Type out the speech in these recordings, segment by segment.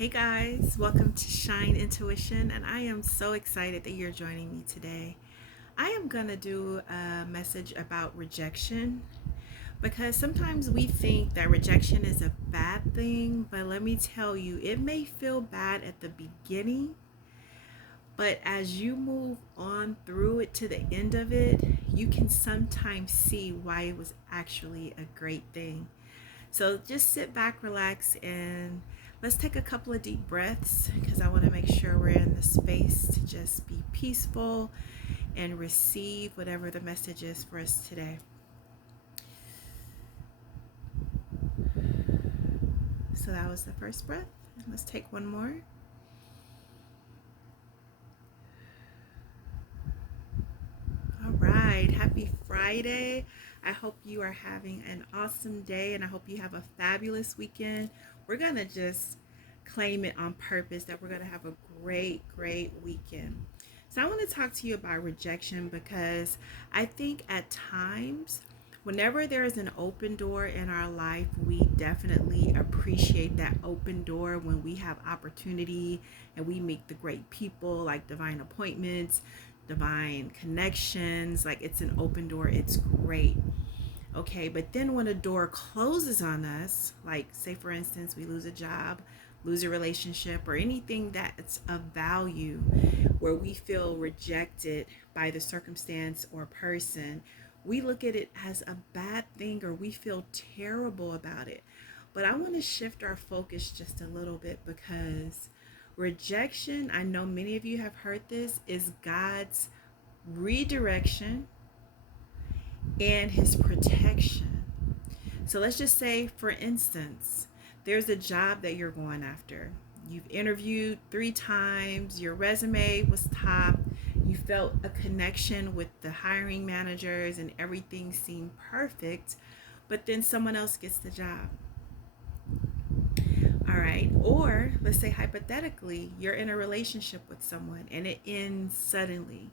Hey guys, welcome to Shine Intuition, and I am so excited that you're joining me today. I am going to do a message about rejection because sometimes we think that rejection is a bad thing, but let me tell you, it may feel bad at the beginning, but as you move on through it to the end of it, you can sometimes see why it was actually a great thing. So just sit back, relax, and let's take a couple of deep breaths because I want to make sure we're in the space to just be peaceful and receive whatever the message is for us today. So that was the first breath. Let's take one more. All right, happy Friday. I hope you are having an awesome day and I hope you have a fabulous weekend. We're going to just claim it on purpose that we're going to have a great weekend. So, I want to talk to you about rejection because I think at times, whenever there is an open door in our life, we definitely appreciate that open door when we have opportunity and we meet the great people like divine appointments, divine connections. Like it's an open door, it's great. Okay, but then when a door closes on us, like say for instance, we lose a job, lose a relationship, or anything that's of value where we feel rejected by the circumstance or person, we look at it as a bad thing or we feel terrible about it. But I want to shift our focus just a little bit because rejection, I know many of you have heard this, is God's redirection and his protection. So let's just say, for instance, there's a job that you're going after. You've interviewed 3 times, your resume was top, you felt a connection with the hiring managers, and everything seemed perfect, but then someone else gets the job. All right. Or let's say hypothetically, you're in a relationship with someone and it ends suddenly.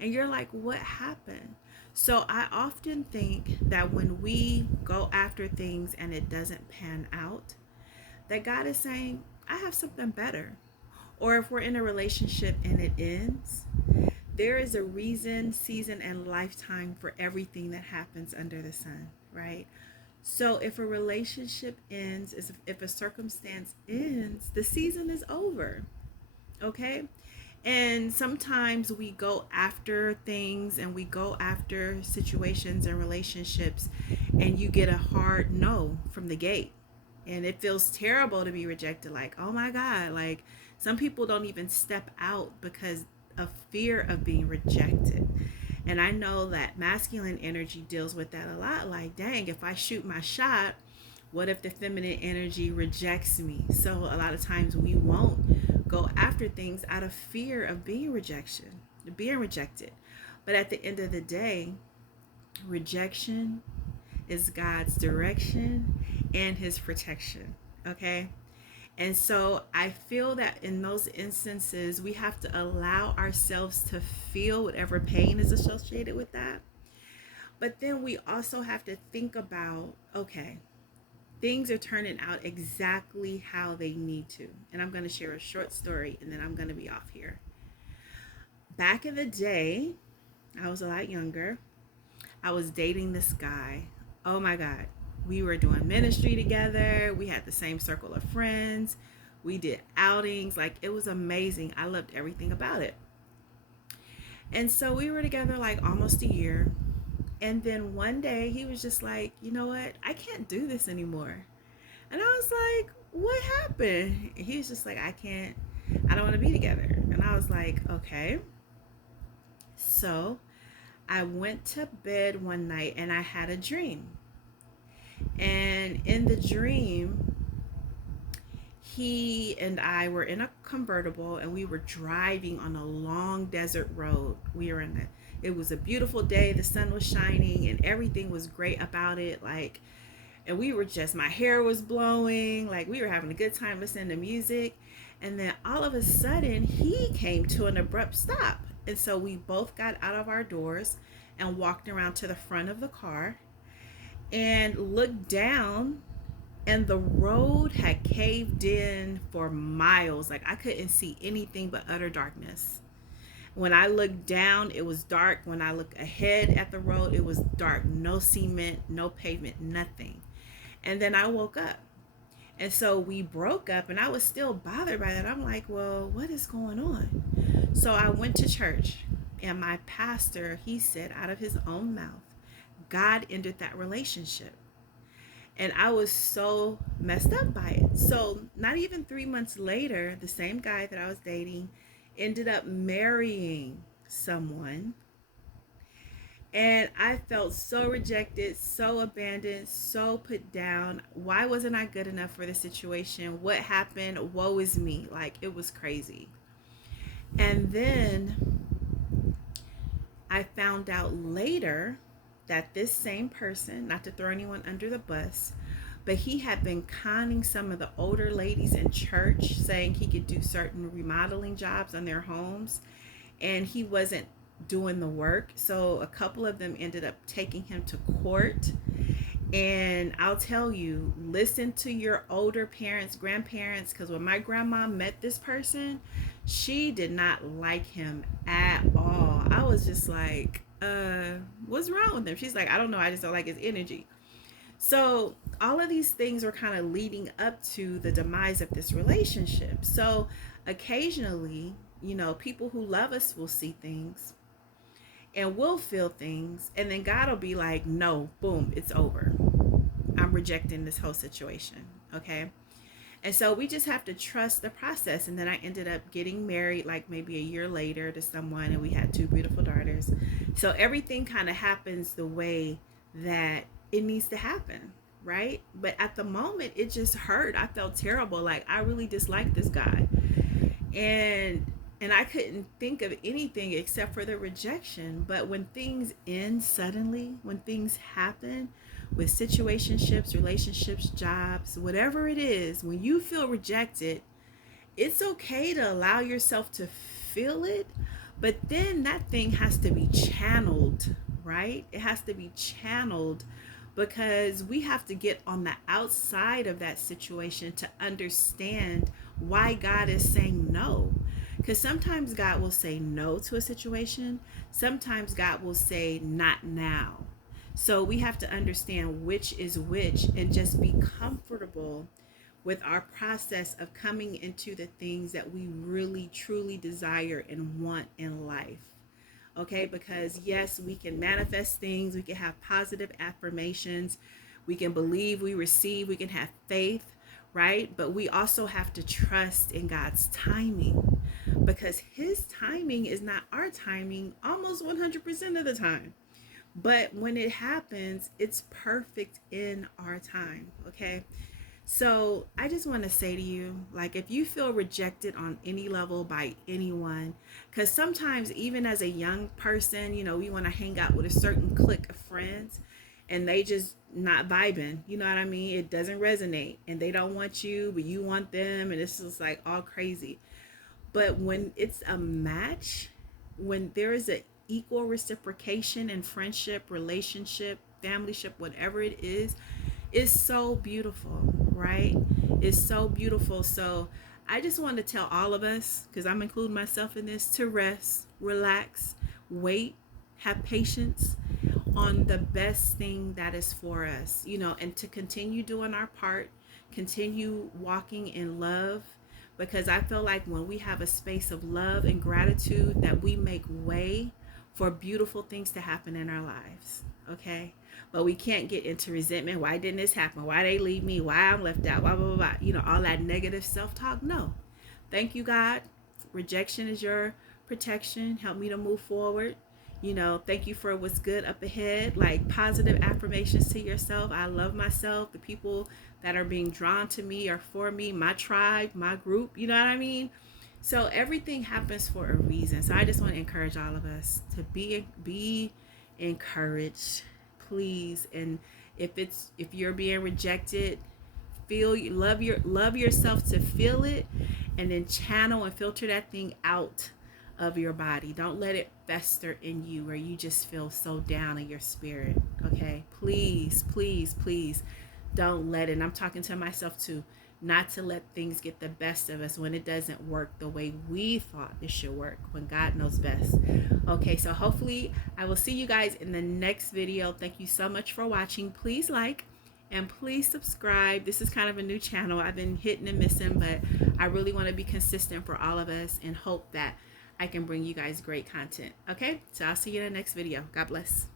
And you're like, what happened? So I often think that when we go after things and it doesn't pan out, that God is saying, I have something better. Or if we're in a relationship and it ends, there is a reason, season, and lifetime for everything that happens under the sun, right? So if a relationship ends, if a circumstance ends, the season is over. Okay? And sometimes we go after things and we go after situations and relationships, and you get a hard no from the gate. And it feels terrible to be rejected. Like, oh my God. Like, some people don't even step out because of fear of being rejected. And I know that masculine energy deals with that a lot. Like, dang, if I shoot my shot, what if the feminine energy rejects me? So a lot of times we won't go after things out of fear of being rejected. But at the end of the day, rejection is God's direction and his protection. Okay? And so I feel that in those instances, we have to allow ourselves to feel whatever pain is associated with that. But then we also have to think about, okay, things are turning out exactly how they need to. And I'm going to share a short story and then I'm going to be off here. Back in the day, I was a lot younger. I was dating this guy. Oh my God. We were doing ministry together. We had the same circle of friends. We did outings. Like, it was amazing. I loved everything about it. And so we were together like almost a year. And then one day he was just like, you know what? I can't do this anymore. And I was like, what happened? And he was just like, I don't want to be together. And I was like, okay. So I went to bed one night and I had a dream. And in the dream, he and I were in a convertible and we were driving on a long desert road. It was a beautiful day, the sun was shining and everything was great about it. Like, and we were just, my hair was blowing, like we were having a good time listening to music. And then all of a sudden, he came to an abrupt stop. And so we both got out of our doors and walked around to the front of the car and looked down and the road had caved in for miles. Like I couldn't see anything but utter darkness. When I looked down, it was dark. When I looked ahead at the road, it was dark. No cement, no pavement, nothing. And then I woke up. And so we broke up, and I was still bothered by that. I'm like, well, what is going on? So I went to church, and my pastor, he said out of his own mouth, God ended that relationship. And I was so messed up by it. So, not even 3 months later, the same guy that I was dating ended up marrying someone. And I felt so rejected, so abandoned, so put down. Why wasn't I good enough for the situation? What happened? Woe is me. Like, it was crazy. And then I found out later that this same person, not to throw anyone under the bus, but he had been conning some of the older ladies in church, saying he could do certain remodeling jobs on their homes, and he wasn't doing the work. So a couple of them ended up taking him to court. And I'll tell you, listen to your older parents, grandparents, because when my grandma met this person, she did not like him at all. I was just like, what's wrong with him? She's like, I don't know. I just don't like his energy. So all of these things were kind of leading up to the demise of this relationship. So occasionally, people who love us will see things and we'll feel things, and then God will be like, no, boom, it's over. I'm rejecting this whole situation. Okay. And so we just have to trust the process. And then I ended up getting married like maybe a year later to someone, and we had two beautiful daughters. So everything kind of happens the way that it needs to happen, right? But at the moment, it just hurt. I felt terrible. Like I really disliked this guy. And I couldn't think of anything except for the rejection. But when things end suddenly, when things happen with situationships, relationships, jobs, whatever it is, when you feel rejected, it's okay to allow yourself to feel it, but then that thing has to be channeled, right? It has to be channeled because we have to get on the outside of that situation to understand why God is saying no. Because sometimes God will say no to a situation, sometimes God will say not now. So we have to understand which is which and just be comfortable with our process of coming into the things that we really truly desire and want in life. Okay, because yes, we can manifest things, we can have positive affirmations, we can believe, we receive, we can have faith, right? But we also have to trust in God's timing because his timing is not our timing almost 100% of the time. But when it happens, it's perfect in our time, okay? So I just want to say to you, like, if you feel rejected on any level by anyone, because sometimes even as a young person, we want to hang out with a certain clique of friends and they just not vibing, you know what I mean? It doesn't resonate and they don't want you, but you want them, and it's just like all crazy. But when it's a match, when there is an equal reciprocation in friendship, relationship, familyship, whatever it is so beautiful, right? It's so beautiful. So I just want to tell all of us, because I'm including myself in this, to rest, relax, wait, have patience on the best thing that is for us, and to continue doing our part, continue walking in love, because I feel like when we have a space of love and gratitude, that we make way for beautiful things to happen in our lives. Okay. But we can't get into resentment. Why didn't this happen? Why they leave me? Why I'm left out? Blah, blah, blah, blah. All that negative self-talk. No. Thank you, God. Rejection is your protection. Help me to move forward. Thank you for what's good up ahead. Like positive affirmations to yourself. I love myself. The people that are being drawn to me are for me. My tribe, my group. You know what I mean? So everything happens for a reason. So I just want to encourage all of us to be encouraged, please. And if you're being rejected, love yourself to feel it, and then channel and filter that thing out of your body. Don't let it fester in you where you just feel so down in your spirit. Okay, please, please, please don't let it, and I'm talking to myself too, not to let things get the best of us when it doesn't work the way we thought it should work, when God knows best. Okay, so hopefully I will see you guys in the next video. Thank you so much for watching. Please like and please subscribe. This is kind of a new channel. I've been hitting and missing, but I really want to be consistent for all of us and hope that I can bring you guys great content. Okay, so I'll see you in the next video. God bless.